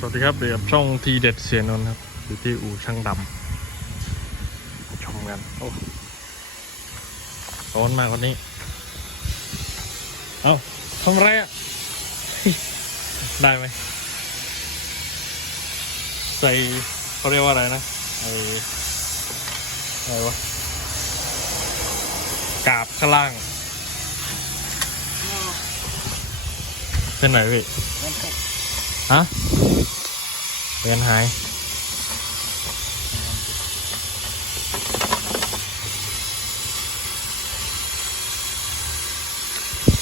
สวัสดีครับเดี๋ยวกับช่องทีเด็ดเสียนนท์ครับอยู่ที่อู่ช่างดำชมกันโอ้ร้อนมากวันนี้ เอาทำไรอะ ได้ไหมใส่เขาเรียกว่าอะไรนะไออะไรวะกาบข้างล่างเป็นไหนพี่ฮะ เรียนหาย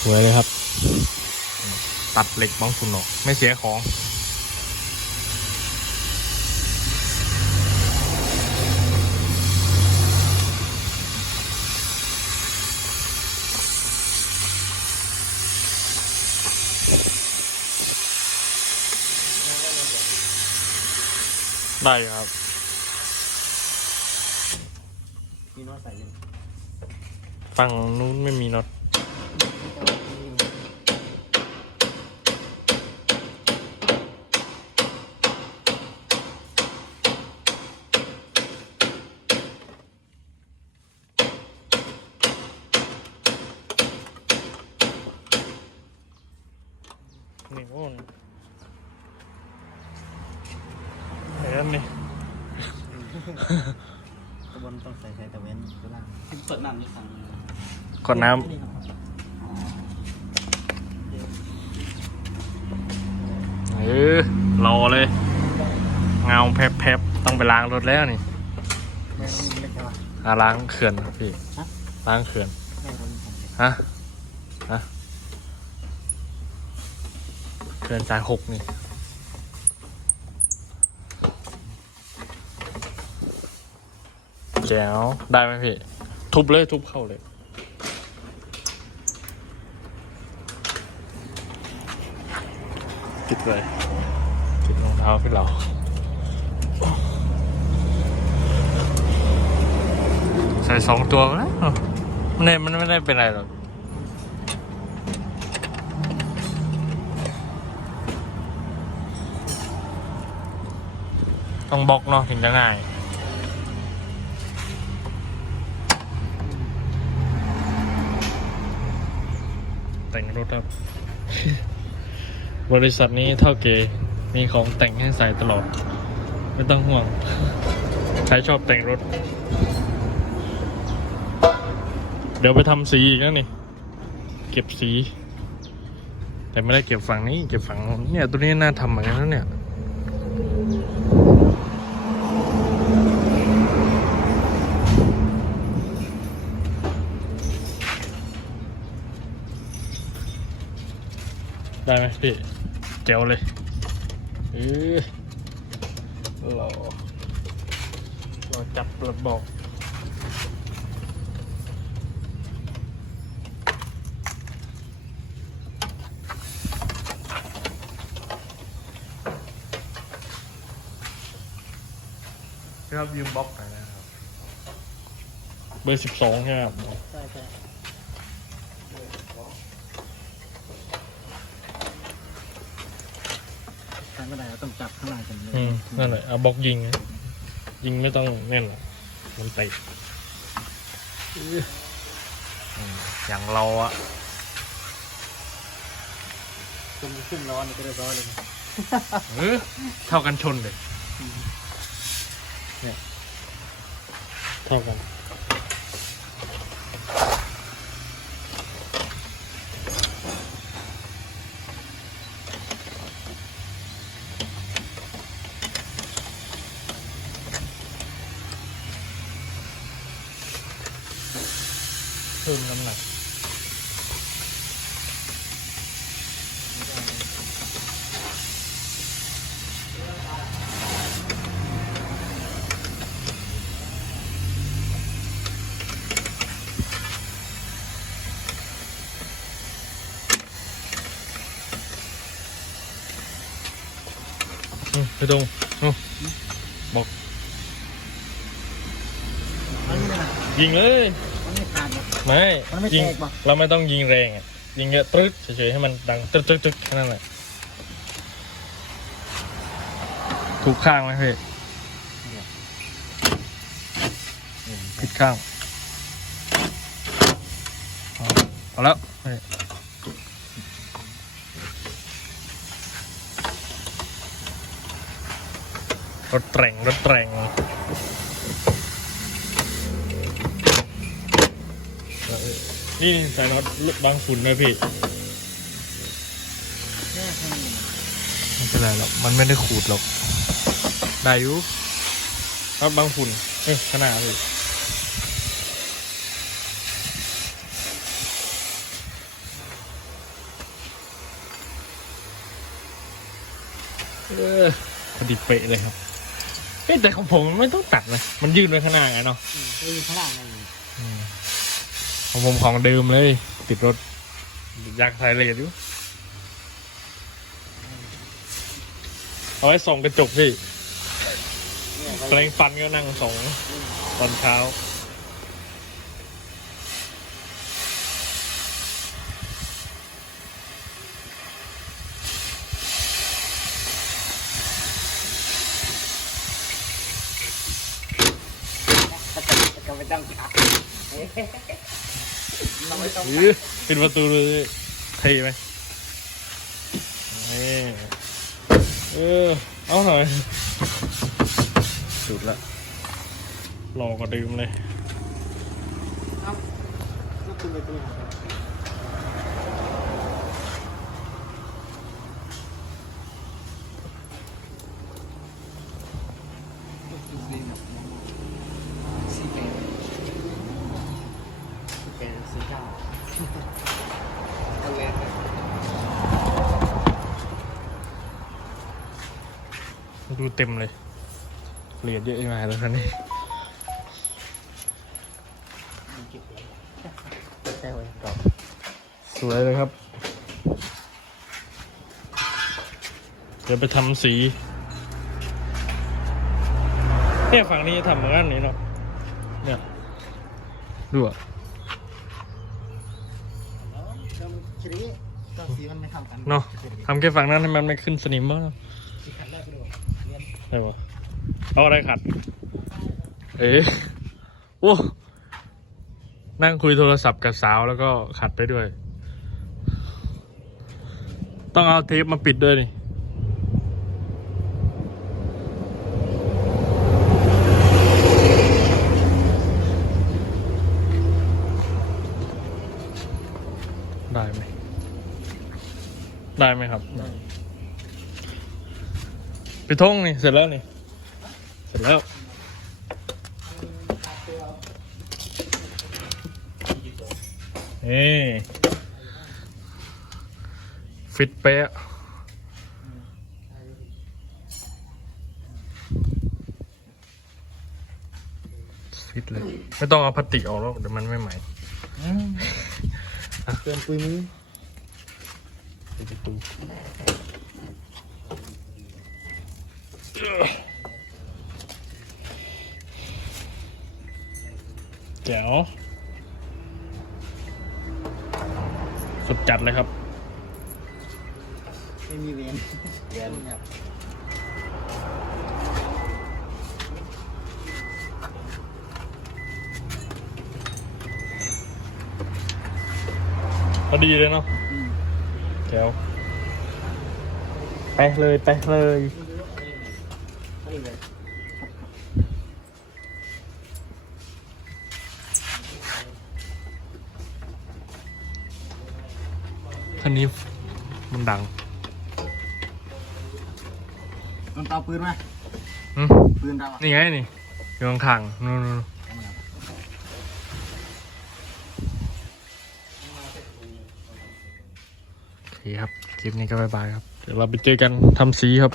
สวยเลยครับ ตัดเหล็กบ้องคุณออก ไม่เสียของ ได้ครับมีน็อตใส่ยังฝั่งนู้นไม่มีน็อต นี่โอ้นเห็นนี่ ตะบนต้องใส่ใส่ตะเวนตัวล่างเปิดน้ำนี่ฟังกดน้ำเออรอเลย เงาแพบๆ ต้องไปล้างรถแล้วนี่องมีเล็กน้อยอะล้างเขื่อนครับพี่ ล้างเขื่อน ฮะ ฮะ เขื่อนสายหกนี่ แจ๋วได้ไหมพี่ ทุบเลยทุบเข้าเลย ติดเลยติดรองเท้าพี่เราใส่สองตัวแล้วมันไม่มันไม่ได้เป็นอะไรหรอกต้องบล็อกเนาะถึงจะง่าย แต่งรถครับ บริษัทนี้เท่าเกมีของแต่งให้ใส่ตลอด ไม่ต้องห่วง ใครชอบแต่งรถ เดี๋ยวไปทำสีอีกแล้วนี่ เก็บสี แต่ไม่ได้เก็บฝั่งนี้ เก็บฝั่งเนี่ย ตัวนี้น่าทำเหมือนกันนะเนี่ย ได้ไหมพี่เจ๋วเลยเออรอรอจับระบอกครับยืมบล็อกหน่อยนะครับ เบอร์สิบสองใช่ไหมครับ ใช่ใช่ ทางก็ได้เราต้องจับข้างล่างกันเลยอืมนั่นแหละเอาบล็อกยิง ยิงไม่ต้องแน่นหรอกมันเตะอืมอย่างเราอะจนขึ้นร้อนก็ได้ร้อนเลยนะเออเท่ากันชนเลยเนี่ยเท่ากัน เพิ่มน้ำหนัก อืมไป ตรงเอาบอก มันไม่ได้นะยิงเลย มันไม่ขาดนะไม่มันไม่ยิงแตกปะ เราไม่ต้องยิงแรงอะยิงเยอะตรึ๊ดเฉยๆให้มันดังตรึ๊ดตรึ๊ดตรึ๊ดแค่นั้นแหละถูกข้างไหมพี่ผิดข้างเอาเอาแล้วพี่ รถแตร่งรถแตร่งนี่ใส่น็อตบางฝุ่นเลยพี่ไม่เป็นไรหรอกมันไม่ได้ขูดหรอก ได้อยู่ครับบางฝุ่นเอ้ยขนาดเลยเออพอดีเป๊ะเลยครับ เอ้ยแต่ของผมมันไม่ต้องตัดนะมันยืดไว้ข้างหน้าไงเนาะอืมเออข้างล่างนั่นอืมของผมของเดิมเลย ติดรถอยากใส่เลดอยู่เอาไว้ส่องกระจกพี่เนี่ยแปลงฟันก็นั่งสองตอนเช้า ต้องขับเราไม่ต้องอื้อปิดประตูเลยเท่ไหมนี่เออ เอาหน่อย สุดละรอก็ดื่มเลย เอาลูกคุณไปตรงไหนสีแดงเป็นสีเก้าเอาเลยครับ ดูเต็มเลยเหรียญเยอะมากแล้วคันนี้เก็บไว้ใช่ไว้ก่อนสวยเลยครับ เดี๋ยวไปทำสีเนี่ยฝั่งนี้ทำเหมือนกันนี่เนาะเนี่ยดูอะแล้วเดิมคิดอย่างนี้ก็สีมันไม่เท่ากันเนาะทำแค่ฝั่งนั้นให้มันไม่ขึ้นสนิมบ้างสีขัดได้ก็ดู เรียนได้ปะเอาอะไรขัด เอ๊ะโอ้นั่งคุยโทรศัพท์กับสาวแล้วก็ขัดไปด้วย ต้องเอาเทปมาปิดด้วยนี่ได้ไหม ได้ไหมครับ ไปท่องนี่เสร็จแล้วนี่ เสร็จแล้ว นี่ฟิตเป๊ะฟิตเลย ไม่ต้องเอาพลาสติกออกแล้วเดี๋ยวมันไม่ใหม่เตือนปุยมือปิดประตู แจ๋วสุดจัดเลยครับ ไม่มีเวียนเวียนแบบพอดีเลยเนาะอืมแจ๋วไปเลย ไปเลย นี่เลยคันนี้มันดังมันเตาปืนมาอืมปืนเราอะนี่ไงนี่อยู่ข้างๆนู่นๆ โอเคครับ คลิปนี้ก็บายบายครับ เดี๋ยวเราไปเจอกันทำสีครับ